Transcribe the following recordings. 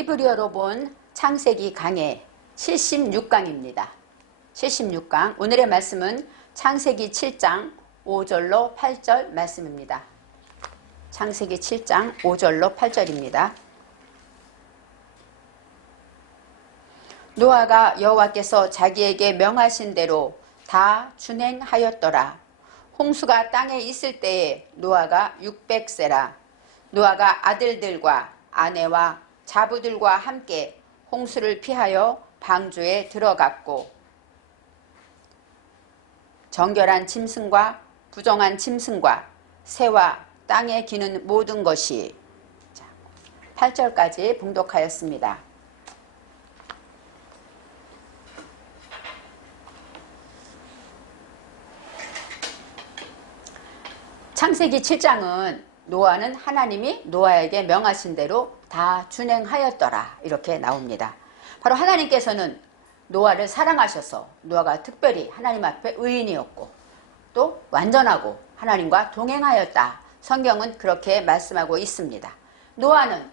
히브리어로 본 창세기 강해 76강입니다. 76강. 오늘의 말씀은 창세기 7장 5절로 8절 말씀입니다. 창세기 7장 5절로 8절입니다. 노아가 여호와께서 자기에게 명하신 대로 다 준행하였더라. 홍수가 땅에 있을 때에 노아가 600세라. 노아가 아들들과 아내와 자부들과 함께 홍수를 피하여 방주에 들어갔고, 정결한 짐승과 부정한 짐승과 새와 땅에 기는 모든 것이 8절까지 봉독하였습니다. 창세기 7장은 노아는 하나님이 노아에게 명하신 대로 다 준행하였더라 이렇게 나옵니다. 바로 하나님께서는 노아를 사랑하셔서 노아가 특별히 하나님 앞에 의인이었고 또 완전하고 하나님과 동행하였다. 성경은 그렇게 말씀하고 있습니다. 노아는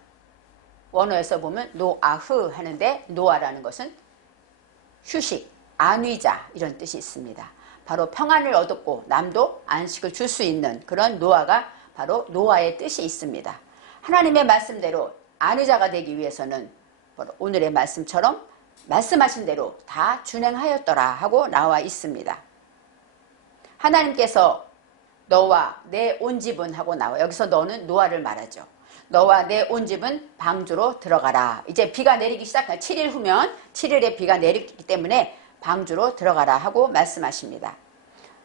원어에서 보면 노아흐 하는데 노아라는 것은 휴식, 안위자 이런 뜻이 있습니다. 바로 평안을 얻었고 남도 안식을 줄 수 있는 그런 노아가 바로 노아의 뜻이 있습니다. 하나님의 말씀대로 안위자가 되기 위해서는 바로 오늘의 말씀처럼 말씀하신 대로 다 준행하였더라 하고 나와 있습니다. 하나님께서 너와 내 온 집은 하고 나와 여기서 너는 노아를 말하죠. 너와 내 온 집은 방주로 들어가라. 이제 비가 내리기 시작한 7일 후면 7일에 비가 내리기 때문에 방주로 들어가라 하고 말씀하십니다.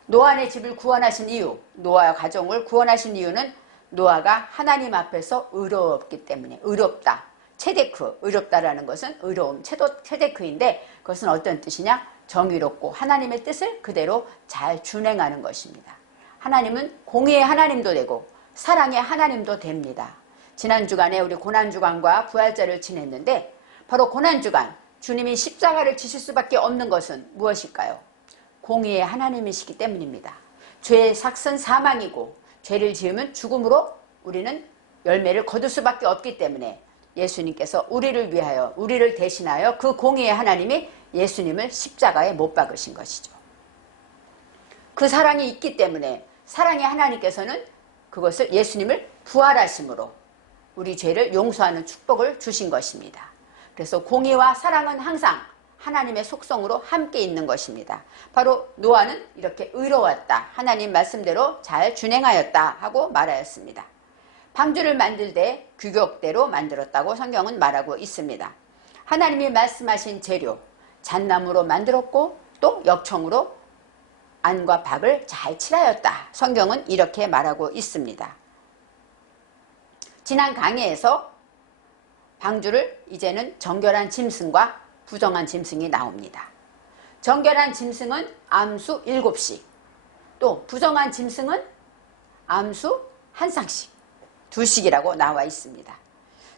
노아의 집을 구원하신 이유, 노아 가정을 구원하신 이유는 노아가 하나님 앞에서 의롭기 때문에 의롭다. 체데크, 의롭다라는 것은 의로움, 체데크인데 그것은 어떤 뜻이냐? 정의롭고 하나님의 뜻을 그대로 잘 준행하는 것입니다. 하나님은 공의의 하나님도 되고 사랑의 하나님도 됩니다. 지난 주간에 우리 고난주간과 부활절을 지냈는데 바로 고난주간 주님이 십자가를 지실 수밖에 없는 것은 무엇일까요? 공의의 하나님이시기 때문입니다. 죄의 삭은 사망이고 죄를 지으면 죽음으로 우리는 열매를 거둘 수밖에 없기 때문에 예수님께서 우리를 위하여 우리를 대신하여 그 공의의 하나님이 예수님을 십자가에 못 박으신 것이죠. 그 사랑이 있기 때문에 사랑의 하나님께서는 그것을 예수님을 부활하심으로 우리 죄를 용서하는 축복을 주신 것입니다. 그래서 공의와 사랑은 항상 하나님의 속성으로 함께 있는 것입니다. 바로 노아는 이렇게 의로웠다. 하나님 말씀대로 잘 준행하였다 하고 말하였습니다. 방주를 만들 때 규격대로 만들었다고 성경은 말하고 있습니다. 하나님이 말씀하신 재료, 잣나무로 만들었고 또 역청으로 안과 박을 잘 칠하였다. 성경은 이렇게 말하고 있습니다. 지난 강의에서 방주를 이제는 정결한 짐승과 부정한 짐승이 나옵니다. 정결한 짐승은 암수 7씩, 또 부정한 짐승은 암수 1쌍씩, 2씩이라고 나와 있습니다.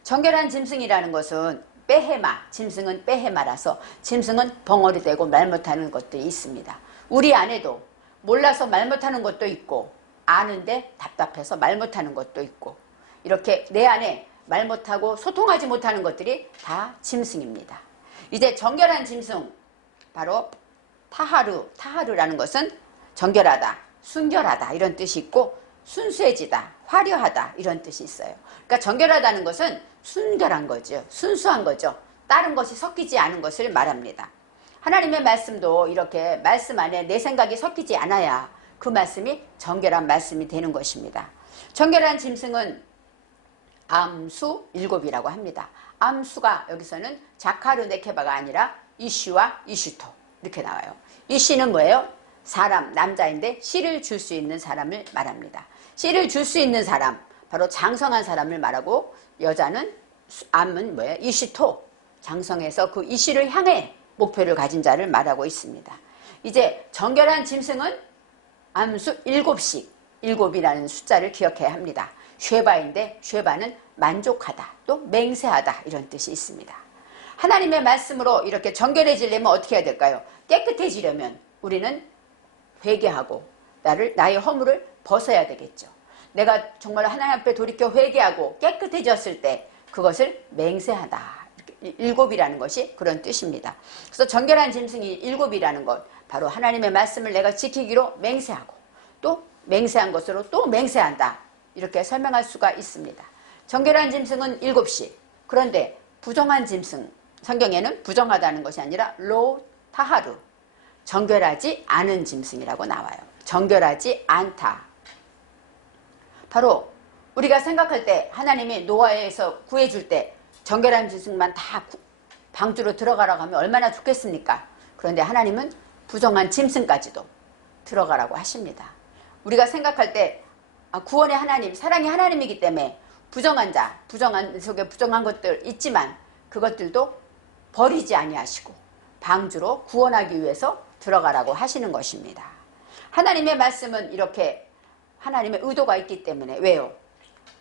정결한 짐승이라는 것은 빼해마, 짐승은 빼해마라서 짐승은 벙어리 되고 말 못하는 것도 있습니다. 우리 안에도 몰라서 말 못하는 것도 있고 아는데 답답해서 말 못하는 것도 있고 이렇게 내 안에 말 못하고 소통하지 못하는 것들이 다 짐승입니다. 이제 정결한 짐승, 바로 타하르라는 것은 정결하다, 순결하다 이런 뜻이 있고 순수해지다, 화려하다 이런 뜻이 있어요. 그러니까 정결하다는 것은 순결한 거죠. 순수한 거죠. 다른 것이 섞이지 않은 것을 말합니다. 하나님의 말씀도 이렇게 말씀 안에 내 생각이 섞이지 않아야 그 말씀이 정결한 말씀이 되는 것입니다. 정결한 짐승은 암수 7이라고 합니다. 암수가 여기서는 자카르 네케바가 아니라 이슈와 이슈토 이렇게 나와요. 이슈는 뭐예요? 사람, 남자인데 씨를 줄 수 있는 사람을 말합니다. 씨를 줄 수 있는 사람, 바로 장성한 사람을 말하고 여자는 암은 뭐예요? 이슈토, 장성해서 그 이슈를 향해 목표를 가진 자를 말하고 있습니다. 이제 정결한 짐승은 암수 7씩, 7이라는 숫자를 기억해야 합니다. 쉐바인데 쉐바는 만족하다, 또 맹세하다 이런 뜻이 있습니다. 하나님의 말씀으로 이렇게 정결해지려면 어떻게 해야 될까요? 깨끗해지려면 우리는 회개하고 나의 허물을 벗어야 되겠죠. 내가 정말 하나님 앞에 돌이켜 회개하고 깨끗해졌을 때 그것을 맹세하다 일곱이라는 것이 그런 뜻입니다. 그래서 정결한 짐승이 일곱이라는 것, 바로 하나님의 말씀을 내가 지키기로 맹세하고 또 맹세한 것으로 또 맹세한다, 이렇게 설명할 수가 있습니다. 정결한 짐승은 7씩. 그런데 부정한 짐승, 성경에는 부정하다는 것이 아니라 로 타하르, 정결하지 않은 짐승이라고 나와요. 정결하지 않다. 바로 우리가 생각할 때 하나님이 노아에서 구해줄 때 정결한 짐승만 다 방주로 들어가라고 하면 얼마나 좋겠습니까? 그런데 하나님은 부정한 짐승까지도 들어가라고 하십니다. 우리가 생각할 때 구원의 하나님, 사랑의 하나님이기 때문에 부정한 자, 부정한 속에 부정한 것들 있지만 그것들도 버리지 아니하시고 방주로 구원하기 위해서 들어가라고 하시는 것입니다. 하나님의 말씀은 이렇게 하나님의 의도가 있기 때문에, 왜요?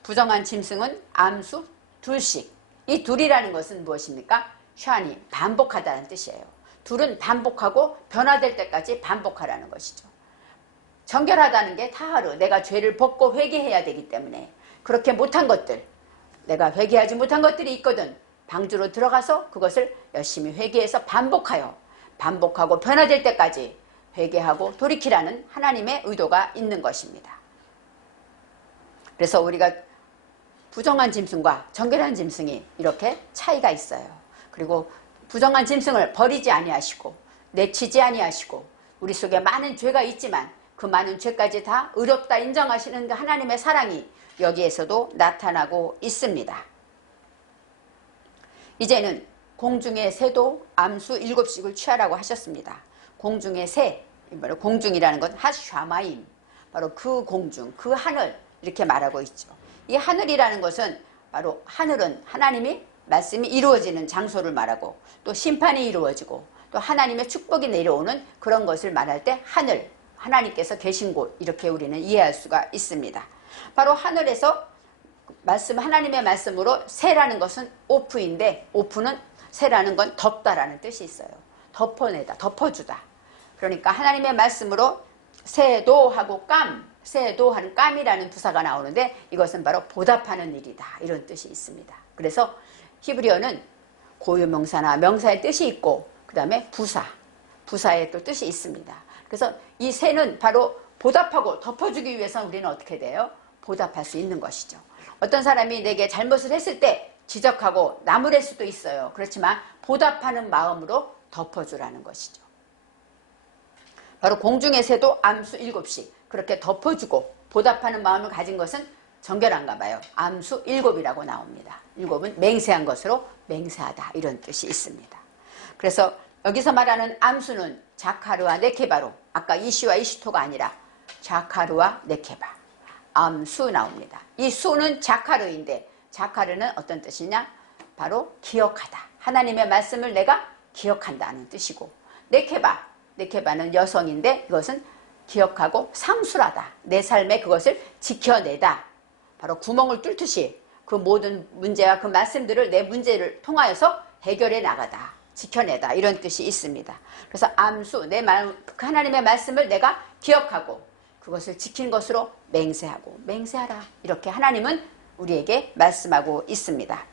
부정한 짐승은 암수 2씩. 이 둘이라는 것은 무엇입니까? 샤니, 반복하다는 뜻이에요. 둘은 반복하고 변화될 때까지 반복하라는 것이죠. 정결하다는 게 타하르, 내가 죄를 벗고 회개해야 되기 때문에 그렇게 못한 것들, 내가 회개하지 못한 것들이 있거든, 방주로 들어가서 그것을 열심히 회개해서 반복하고 변화될 때까지 회개하고 돌이키라는 하나님의 의도가 있는 것입니다. 그래서 우리가 부정한 짐승과 정결한 짐승이 이렇게 차이가 있어요. 그리고 부정한 짐승을 버리지 아니하시고 내치지 아니하시고 우리 속에 많은 죄가 있지만 그 많은 죄까지 다 의롭다 인정하시는 그 하나님의 사랑이 여기에서도 나타나고 있습니다. 이제는 공중의 새도 암수 7씩을 취하라고 하셨습니다. 공중의 새, 바로 공중이라는 건 하샤마임, 바로 그 공중, 그 하늘, 이렇게 말하고 있죠. 이 하늘이라는 것은 바로, 하늘은 하나님이 말씀이 이루어지는 장소를 말하고 또 심판이 이루어지고 또 하나님의 축복이 내려오는 그런 것을 말할 때 하늘, 하나님께서 계신 곳, 이렇게 우리는 이해할 수가 있습니다. 바로 하늘에서 하나님의 말씀으로 새라는 것은 오프인데, 오프는 새라는 건 덮다라는 뜻이 있어요. 덮어내다, 덮어주다. 그러니까 하나님의 말씀으로 새도 하고 새도 하는 깜이라는 부사가 나오는데 이것은 바로 보답하는 일이다, 이런 뜻이 있습니다. 그래서 히브리어는 고유명사나 명사의 뜻이 있고 그 다음에 부사의 또 뜻이 있습니다. 그래서 이 새는 바로 보답하고 덮어주기 위해서는 우리는 어떻게 돼요? 보답할 수 있는 것이죠. 어떤 사람이 내게 잘못을 했을 때 지적하고 나무랄 수도 있어요. 그렇지만 보답하는 마음으로 덮어주라는 것이죠. 바로 공중의 새도 암수 7씩 그렇게 덮어주고 보답하는 마음을 가진 것은 정결한가 봐요. 암수 7이라고 나옵니다. 7은 맹세한 것으로 맹세하다, 이런 뜻이 있습니다. 그래서 여기서 말하는 암수는 자카르와 네케바로, 아까 이시와 이시토가 아니라 자카르와 네케바, 암수 나옵니다. 이 수는 자카르인데 자카르는 어떤 뜻이냐? 바로 기억하다, 하나님의 말씀을 내가 기억한다는 뜻이고, 네케바는 여성인데 이것은 기억하고 상술하다, 내 삶에 그것을 지켜내다, 바로 구멍을 뚫듯이 그 모든 문제와 그 말씀들을 내 문제를 통하여서 해결해 나가다, 지켜내다, 이런 뜻이 있습니다. 그래서 암수, 하나님의 말씀을 내가 기억하고 그것을 지킨 것으로 맹세하라, 이렇게 하나님은 우리에게 말씀하고 있습니다.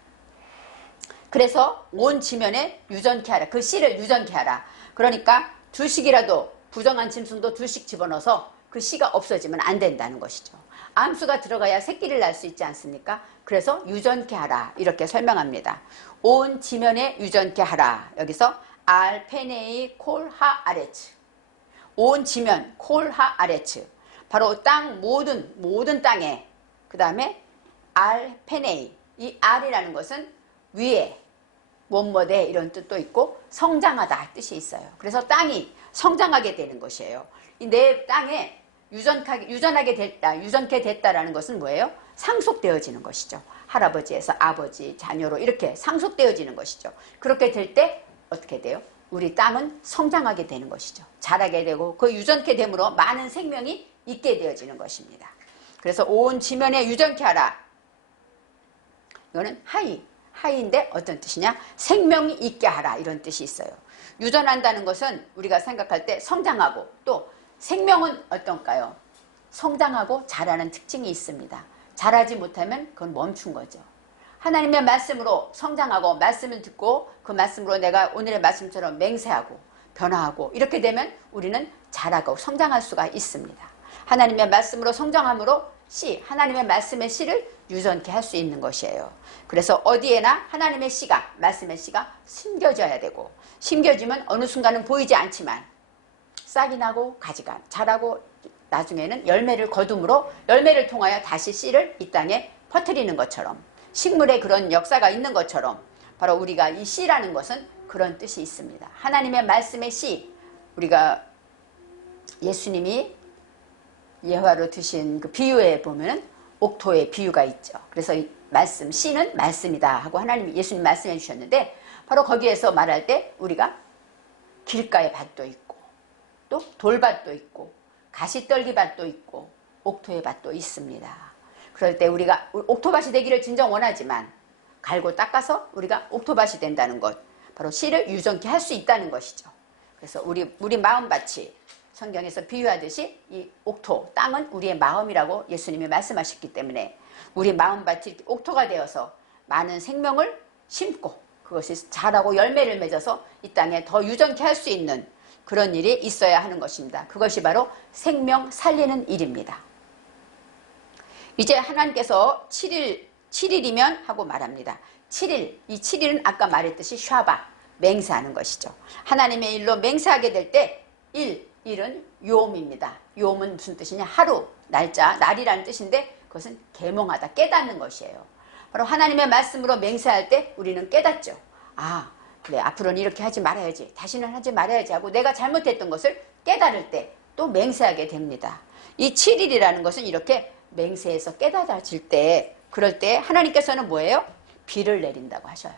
그래서 온 지면에 유전케 하라, 그 씨를 유전케 하라. 그러니까 2씩이라도, 부정한 짐승도 2씩 집어넣어서 그 씨가 없어지면 안 된다는 것이죠. 암수가 들어가야 새끼를 낳을 수 있지 않습니까? 그래서 유전케 하라, 이렇게 설명합니다. 온 지면에 유전케 하라. 여기서 알페네이 콜하 아레츠, 온 지면 콜하 아레츠, 바로 땅, 모든 땅에, 그 다음에 알페네이, 이 알이라는 것은 위에, 원모대, 이런 뜻도 있고 성장하다 뜻이 있어요. 그래서 땅이 성장하게 되는 것이에요. 내 땅에 유전하게 됐다, 유전케 됐다라는 것은 뭐예요? 상속되어지는 것이죠. 할아버지에서 아버지, 자녀로 이렇게 상속되어지는 것이죠. 그렇게 될 때 어떻게 돼요? 우리 땅은 성장하게 되는 것이죠. 자라게 되고 그 유전케 됨으로 많은 생명이 있게 되어지는 것입니다. 그래서 온 지면에 유전케 하라. 이거는 하이인데 어떤 뜻이냐? 생명이 있게 하라, 이런 뜻이 있어요. 유전한다는 것은 우리가 생각할 때 성장하고, 또 생명은 어떤가요? 성장하고 자라는 특징이 있습니다. 자라지 못하면 그건 멈춘 거죠. 하나님의 말씀으로 성장하고 말씀을 듣고 그 말씀으로 내가 오늘의 말씀처럼 맹세하고 변화하고 이렇게 되면 우리는 자라고 성장할 수가 있습니다. 하나님의 말씀으로 성장함으로 씨, 하나님의 말씀의 씨를 유전케 할 수 있는 것이에요. 그래서 어디에나 하나님의 씨가, 말씀의 씨가 심겨져야 되고, 심겨지면 어느 순간은 보이지 않지만 싹이 나고 가지가 자라고 나중에는 열매를 거둠으로 열매를 통하여 다시 씨를 이 땅에 퍼뜨리는 것처럼, 식물의 그런 역사가 있는 것처럼 바로 우리가 이 씨라는 것은 그런 뜻이 있습니다. 하나님의 말씀의 씨, 우리가 예수님이 예화로 드신 그 비유에 보면은 옥토의 비유가 있죠. 그래서 이 말씀, 씨는 말씀이다 하고 하나님이 예수님 말씀해 주셨는데 바로 거기에서 말할 때 우리가 길가의 밭도 있고 또 돌밭도 있고 가시떨기밭도 있고 옥토의 밭도 있습니다. 그럴 때 우리가 옥토밭이 되기를 진정 원하지만 갈고 닦아서 우리가 옥토밭이 된다는 것, 바로 씨를 유전케 할 수 있다는 것이죠. 그래서 우리 마음밭이 성경에서 비유하듯이 이 옥토, 땅은 우리의 마음이라고 예수님이 말씀하셨기 때문에 우리 마음밭이 옥토가 되어서 많은 생명을 심고 그것이 자라고 열매를 맺어서 이 땅에 더 유전케 할 수 있는 그런 일이 있어야 하는 것입니다. 그것이 바로 생명 살리는 일입니다. 이제 하나님께서 7일이면 하고 말합니다. 7일, 이 7일은 아까 말했듯이 샤바, 맹세하는 것이죠. 하나님의 일로 맹세하게 될 때 일은 요음입니다. 요음은 무슨 뜻이냐? 하루, 날짜, 날이라는 뜻인데 그것은 계몽하다, 깨닫는 것이에요. 바로 하나님의 말씀으로 맹세할 때 우리는 깨닫죠. 아, 그래, 앞으로는 이렇게 하지 말아야지, 다시는 하지 말아야지 하고 내가 잘못했던 것을 깨달을 때 또 맹세하게 됩니다. 이 7일이라는 것은 이렇게 맹세해서 깨달아질 때, 그럴 때 하나님께서는 뭐예요? 비를 내린다고 하셔요.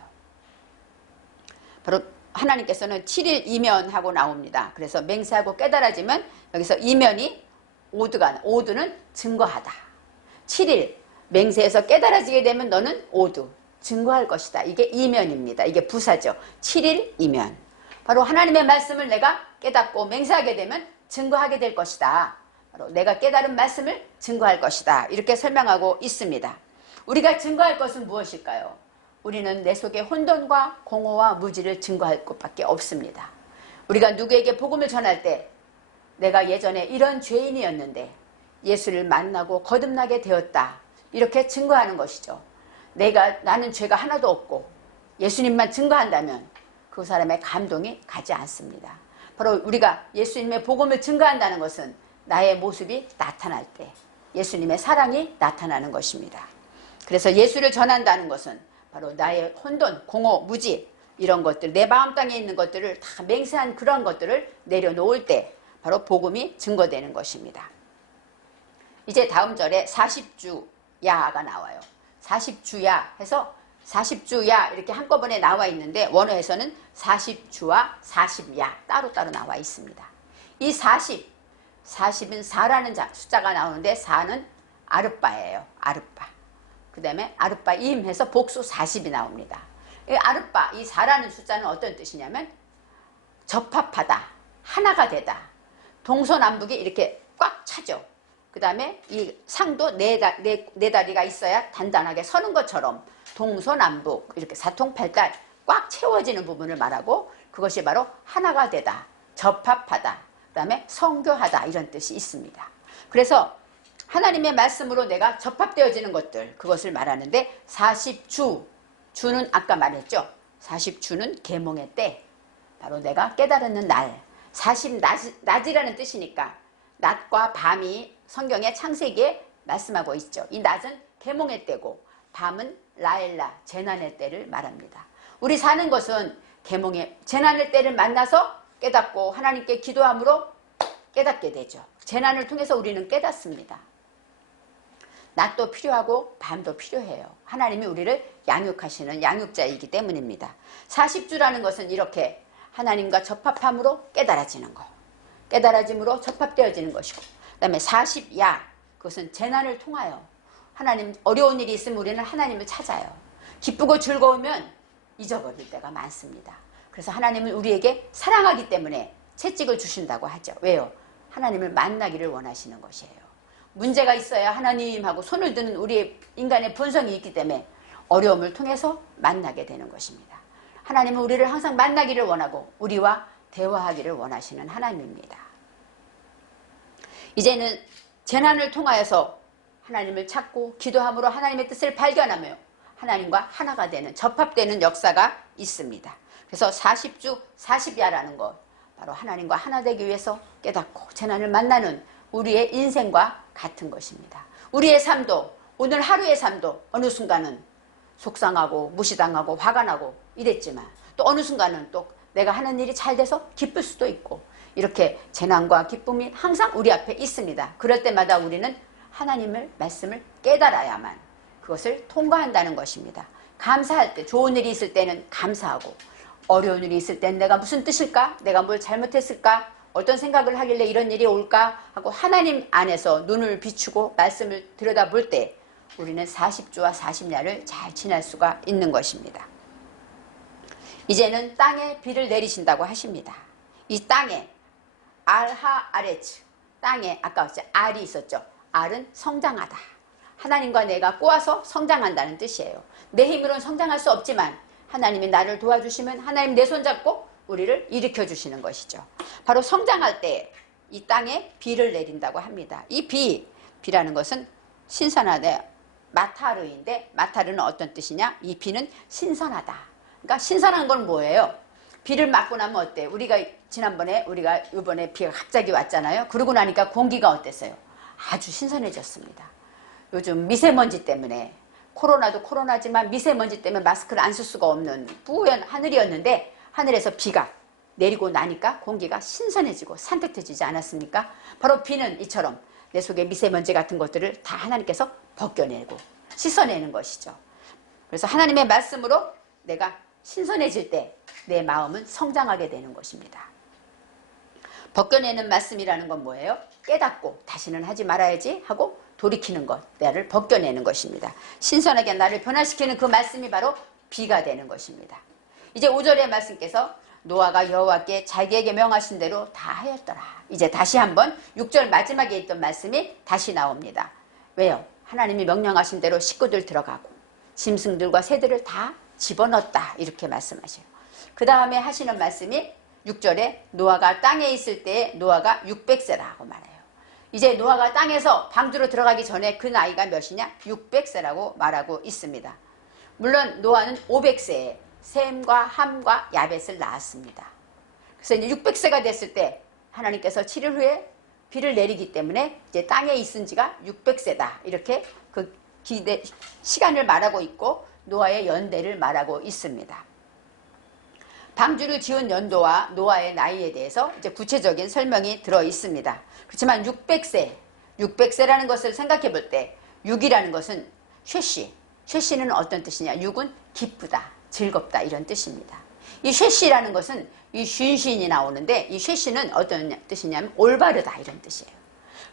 바로 하나님께서는 7일 이면하고 나옵니다. 그래서 맹세하고 깨달아지면 여기서 이면이 오두는 증거하다. 7일 맹세해서 깨달아지게 되면 너는 오두, 증거할 것이다. 이게 이면입니다. 이게 부사죠. 7일 이면. 바로 하나님의 말씀을 내가 깨닫고 맹세하게 되면 증거하게 될 것이다. 바로 내가 깨달은 말씀을 증거할 것이다. 이렇게 설명하고 있습니다. 우리가 증거할 것은 무엇일까요? 우리는 내 속에 혼돈과 공허와 무지를 증거할 것밖에 없습니다. 우리가 누구에게 복음을 전할 때 내가 예전에 이런 죄인이었는데 예수를 만나고 거듭나게 되었다. 이렇게 증거하는 것이죠. 나는 죄가 하나도 없고 예수님만 증거한다면 그 사람의 감동이 가지 않습니다. 바로 우리가 예수님의 복음을 증거한다는 것은 나의 모습이 나타날 때 예수님의 사랑이 나타나는 것입니다. 그래서 예수를 전한다는 것은 바로 나의 혼돈, 공허, 무지 이런 것들, 내 마음 땅에 있는 것들을 다 맹세한 그런 것들을 내려놓을 때 바로 복음이 증거되는 것입니다. 이제 다음 절에 40주 야가 나와요. 40주야 해서 40주야 이렇게 한꺼번에 나와 있는데 원어에서는 40주와 40야 따로따로 나와 있습니다. 이 40은 4라는 숫자가 나오는데 4는 아르바예요. 아르바. 그 다음에 아르바임 해서 복수 40이 나옵니다. 이 아르바, 이 4라는 숫자는 어떤 뜻이냐면 접합하다, 하나가 되다, 동서남북이 이렇게 꽉 차죠. 그 다음에 이 상도 네 다리가 있어야 단단하게 서는 것처럼 동서남북 이렇게 사통팔달 꽉 채워지는 부분을 말하고 그것이 바로 하나가 되다, 접합하다, 그 다음에 성교하다 이런 뜻이 있습니다. 그래서 하나님의 말씀으로 내가 접합되어지는 것들, 그것을 말하는데 40주, 주는 아까 말했죠. 40주는 계몽의 때, 바로 내가 깨달는 날, 40낮이라는 뜻이니까 낮과 밤이 성경의 창세기에 말씀하고 있죠. 이 낮은 계몽의 때고 밤은 라엘라, 재난의 때를 말합니다. 우리 사는 것은 계몽의 재난의 때를 만나서 깨닫고 하나님께 기도함으로 깨닫게 되죠. 재난을 통해서 우리는 깨닫습니다. 낮도 필요하고 밤도 필요해요. 하나님이 우리를 양육하시는 양육자이기 때문입니다. 40주라는 것은 이렇게 하나님과 접합함으로 깨달아지는 거, 깨달아짐으로 접합되어지는 것이고, 그 다음에 40야, 그것은 재난을 통하여 하나님, 어려운 일이 있으면 우리는 하나님을 찾아요. 기쁘고 즐거우면 잊어버릴 때가 많습니다. 그래서 하나님은 우리에게 사랑하기 때문에 채찍을 주신다고 하죠. 왜요? 하나님을 만나기를 원하시는 것이에요. 문제가 있어야 하나님하고 손을 드는 우리의 인간의 본성이 있기 때문에 어려움을 통해서 만나게 되는 것입니다. 하나님은 우리를 항상 만나기를 원하고 우리와 대화하기를 원하시는 하나님입니다. 이제는 재난을 통하여서 하나님을 찾고 기도함으로 하나님의 뜻을 발견하며 하나님과 하나가 되는, 접합되는 역사가 있습니다. 그래서 40주 40야라는 것, 바로 하나님과 하나 되기 위해서 깨닫고 재난을 만나는 우리의 인생과 같은 것입니다. 우리의 삶도, 오늘 하루의 삶도 어느 순간은 속상하고 무시당하고 화가 나고 이랬지만 또 어느 순간은 또 내가 하는 일이 잘 돼서 기쁠 수도 있고, 이렇게 재난과 기쁨이 항상 우리 앞에 있습니다. 그럴 때마다 우리는 하나님의 말씀을 깨달아야만 그것을 통과한다는 것입니다. 감사할 때, 좋은 일이 있을 때는 감사하고, 어려운 일이 있을 때는 내가 무슨 뜻일까? 내가 뭘 잘못했을까? 어떤 생각을 하길래 이런 일이 올까? 하고 하나님 안에서 눈을 비추고 말씀을 들여다볼 때 우리는 40주와 40야를 잘 지날 수가 있는 것입니다. 이제는 땅에 비를 내리신다고 하십니다. 이 땅에 알하 아레츠, 땅에 아까 알이 있었죠. 알은 성장하다. 하나님과 내가 꼬아서 성장한다는 뜻이에요. 내 힘으로는 성장할 수 없지만 하나님이 나를 도와주시면 하나님 내 손잡고 우리를 일으켜 주시는 것이죠. 바로 성장할 때 이 땅에 비를 내린다고 합니다. 이 비라는 것은 신선하다. 마타르인데, 마타르는 어떤 뜻이냐? 이 비는 신선하다. 그러니까 신선한 건 뭐예요? 비를 맞고 나면 어때? 우리가 이번에 비가 갑자기 왔잖아요. 그러고 나니까 공기가 어땠어요? 아주 신선해졌습니다. 요즘 미세먼지 때문에, 코로나도 코로나지만 미세먼지 때문에 마스크를 안 쓸 수가 없는 뿌연 하늘이었는데 하늘에서 비가 내리고 나니까 공기가 신선해지고 산뜻해지지 않았습니까? 바로 비는 이처럼 내 속에 미세먼지 같은 것들을 다 하나님께서 벗겨내고 씻어내는 것이죠. 그래서 하나님의 말씀으로 내가 신선해질 때 내 마음은 성장하게 되는 것입니다. 벗겨내는 말씀이라는 건 뭐예요? 깨닫고 다시는 하지 말아야지 하고 돌이키는 것, 나를 벗겨내는 것입니다. 신선하게 나를 변화시키는 그 말씀이 바로 비가 되는 것입니다. 이제 5절의 말씀께서 노아가 여호와께 자기에게 명하신 대로 다 하였더라. 이제 다시 한번 6절 마지막에 있던 말씀이 다시 나옵니다. 왜요? 하나님이 명령하신 대로 식구들 들어가고 짐승들과 새들을 다 집어넣었다, 이렇게 말씀하셔요. 그 다음에 하시는 말씀이 6절에 노아가 땅에 있을 때 노아가 600세라고 말해요. 이제 노아가 땅에서 방주로 들어가기 전에 그 나이가 몇이냐? 600세라고 말하고 있습니다. 물론 노아는 500세에 셈과 함과 야벳을 낳았습니다. 그래서 이제 600세가 됐을 때 하나님께서 7일 후에 비를 내리기 때문에 이제 땅에 있은 지가 600세다. 이렇게 그 시간을 말하고 있고 노아의 연대를 말하고 있습니다. 방주를 지은 연도와 노아의 나이에 대해서 이제 구체적인 설명이 들어 있습니다. 그렇지만 600세라는 것을 생각해 볼 때 6이라는 것은 쉐시는 어떤 뜻이냐? 6은 기쁘다, 즐겁다, 이런 뜻입니다. 이 쉐시라는 것은 이 쉰신이 나오는데 이 쉐시는 어떤 뜻이냐면 올바르다, 이런 뜻이에요.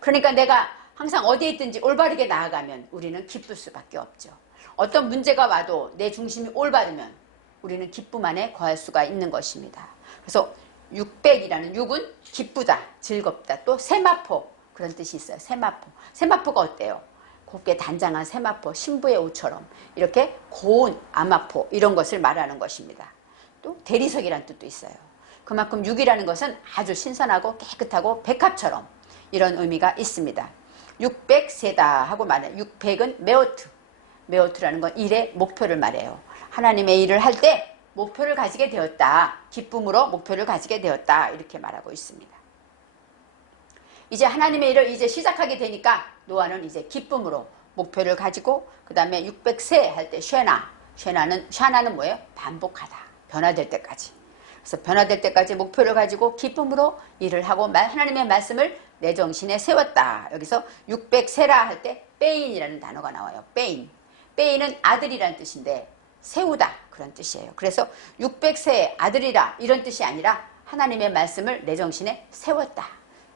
그러니까 내가 항상 어디에 있든지 올바르게 나아가면 우리는 기쁠 수밖에 없죠. 어떤 문제가 와도 내 중심이 올바르면 우리는 기쁨 안에 거할 수가 있는 것입니다. 그래서 600이라는 6은 기쁘다, 즐겁다, 또 세마포, 그런 뜻이 있어요. 세마포가 어때요? 곱게 단장한 세마포, 신부의 옷처럼 이렇게 고운 아마포, 이런 것을 말하는 것입니다. 또 대리석이라는 뜻도 있어요. 그만큼 6이라는 것은 아주 신선하고 깨끗하고 백합처럼 이런 의미가 있습니다. 600세다 하고 말해요. 600은 메오트라는 건 일의 목표를 말해요. 하나님의 일을 할 때 목표를 가지게 되었다. 기쁨으로 목표를 가지게 되었다. 이렇게 말하고 있습니다. 이제 하나님의 일을 이제 시작하게 되니까 노아는 이제 기쁨으로 목표를 가지고 그 다음에 600세 할 때 샤나는 뭐예요? 반복하다. 변화될 때까지. 그래서 변화될 때까지 목표를 가지고 기쁨으로 일을 하고 하나님의 말씀을 내 정신에 세웠다. 여기서 600세라 할 때 빼인이라는 단어가 나와요. 빼인은 아들이라는 뜻인데 세우다, 그런 뜻이에요. 그래서 600세의 아들이라, 이런 뜻이 아니라 하나님의 말씀을 내 정신에 세웠다.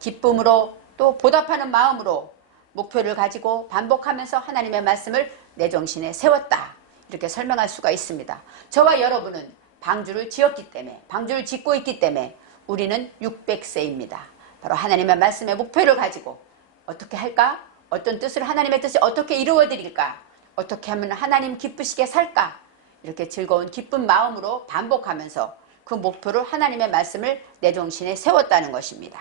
기쁨으로 또 보답하는 마음으로 목표를 가지고 반복하면서 하나님의 말씀을 내 정신에 세웠다. 이렇게 설명할 수가 있습니다. 저와 여러분은 방주를 지었기 때문에, 방주를 짓고 있기 때문에 우리는 600세입니다. 바로 하나님의 말씀의 목표를 가지고 어떻게 할까? 어떤 뜻을, 하나님의 뜻이 어떻게 이루어드릴까? 어떻게 하면 하나님 기쁘시게 살까? 이렇게 즐거운 기쁜 마음으로 반복하면서 그 목표를 하나님의 말씀을 내 정신에 세웠다는 것입니다.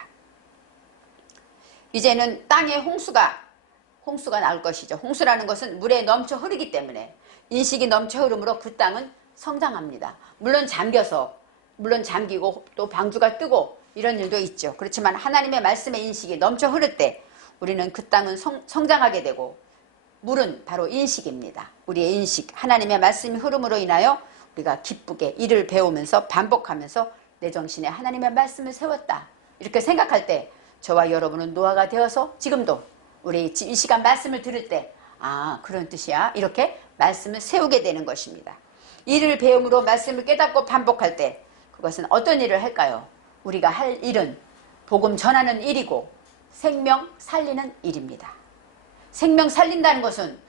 이제는 땅에 홍수가 나올 것이죠. 홍수라는 것은 물에 넘쳐 흐르기 때문에 인식이 넘쳐 흐름으로 그 땅은 성장합니다. 물론 잠기고 또 방주가 뜨고 이런 일도 있죠. 그렇지만 하나님의 말씀의 인식이 넘쳐 흐를 때 우리는 그 땅은 성장하게 되고 물은 바로 인식입니다. 우리의 인식, 하나님의 말씀이 흐름으로 인하여 우리가 기쁘게 이를 배우면서 반복하면서 내 정신에 하나님의 말씀을 세웠다. 이렇게 생각할 때 저와 여러분은 노아가 되어서 지금도 우리 이 시간 말씀을 들을 때 그런 뜻이야. 이렇게 말씀을 세우게 되는 것입니다. 이를 배움으로 말씀을 깨닫고 반복할 때 그것은 어떤 일을 할까요? 우리가 할 일은 복음 전하는 일이고 생명 살리는 일입니다. 생명 살린다는 것은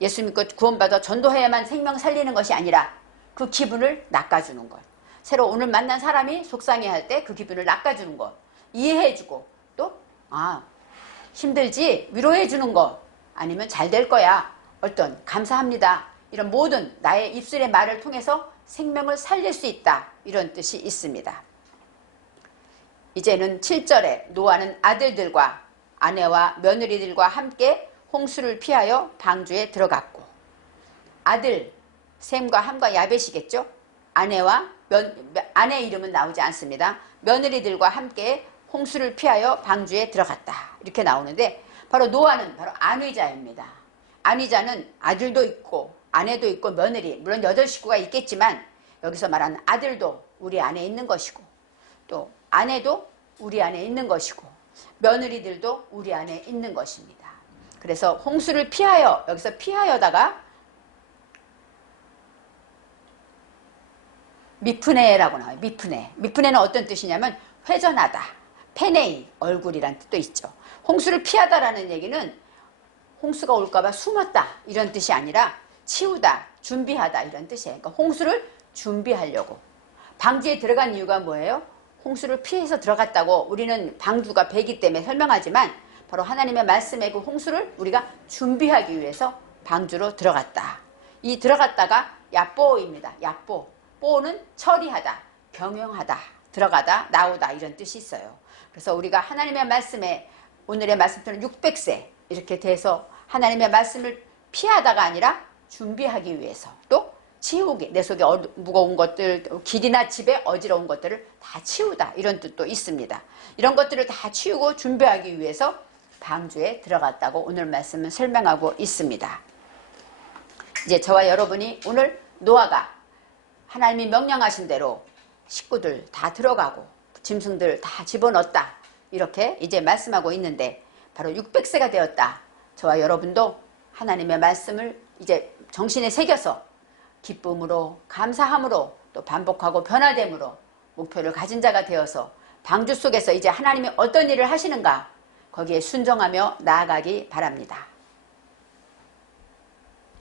예수 믿고 구원받아 전도해야만 생명 살리는 것이 아니라 그 기분을 낚아주는 것. 새로 오늘 만난 사람이 속상해할 때 그 기분을 낚아주는 것. 이해해주고 또 힘들지 위로해주는 것. 아니면 잘 될 거야. 어떤 감사합니다. 이런 모든 나의 입술의 말을 통해서 생명을 살릴 수 있다. 이런 뜻이 있습니다. 이제는 7절에 노아는 아들들과 아내와 며느리들과 함께 홍수를 피하여 방주에 들어갔고 아들 셈과 함과 야벳이겠죠. 아내 이름은 나오지 않습니다. 며느리들과 함께 홍수를 피하여 방주에 들어갔다. 이렇게 나오는데 바로 노아는 바로 안위자입니다. 안위자는 아들도 있고 아내도 있고 며느리 물론 8식구가 있겠지만 여기서 말하는 아들도 우리 안에 있는 것이고 또 아내도 우리 안에 있는 것이고 며느리들도 우리 안에 있는 것입니다. 그래서 홍수를 피하여 여기서 피하여다가 미프네라고 나와요. 미프네는 어떤 뜻이냐면 회전하다. 페네이 얼굴이란 뜻도 있죠. 홍수를 피하다라는 얘기는 홍수가 올까봐 숨었다 이런 뜻이 아니라 치우다 준비하다 이런 뜻이에요. 그러니까 홍수를 준비하려고 방주에 들어간 이유가 뭐예요? 홍수를 피해서 들어갔다고 우리는 방주가 배기 때문에 설명하지만 바로 하나님의 말씀의 그 홍수를 우리가 준비하기 위해서 방주로 들어갔다. 이 들어갔다가 야뽀입니다. 야뽀. 뽀는 처리하다, 경영하다, 들어가다, 나오다 이런 뜻이 있어요. 그래서 우리가 하나님의 말씀에 오늘의 말씀처럼 600세 이렇게 돼서 하나님의 말씀을 피하다가 아니라 준비하기 위해서 또 치우기, 내 속에 무거운 것들, 길이나 집에 어지러운 것들을 다 치우다 이런 뜻도 있습니다. 이런 것들을 다 치우고 준비하기 위해서 방주에 들어갔다고 오늘 말씀은 설명하고 있습니다. 이제 저와 여러분이 오늘 노아가 하나님이 명령하신 대로 식구들 다 들어가고 짐승들 다 집어넣었다 이렇게 이제 말씀하고 있는데 바로 600세가 되었다. 저와 여러분도 하나님의 말씀을 이제 정신에 새겨서 기쁨으로 감사함으로 또 반복하고 변화됨으로 목표를 가진 자가 되어서 방주 속에서 이제 하나님이 어떤 일을 하시는가 거기에 순종하며 나아가기 바랍니다.